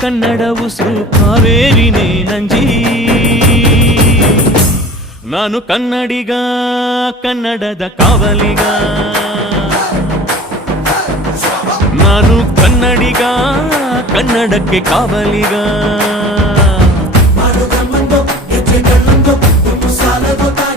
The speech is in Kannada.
ಕನ್ನಡ ಉಸಿರು ಕಾವೇರಿನೇ ನಂಜಿ. ನಾನು ಕನ್ನಡಿಗ, ಕನ್ನಡದ ಕಾವಲಿಗ. ನಾನು ಕನ್ನಡಿಗ, ಕನ್ನಡಕ್ಕೆ ಕಾವಲಿಗ. ಮಾಡುವ ಮುಂದೋ ಹೆಜ್ಜೆಗಳೊಂದು ಸಾಲದು.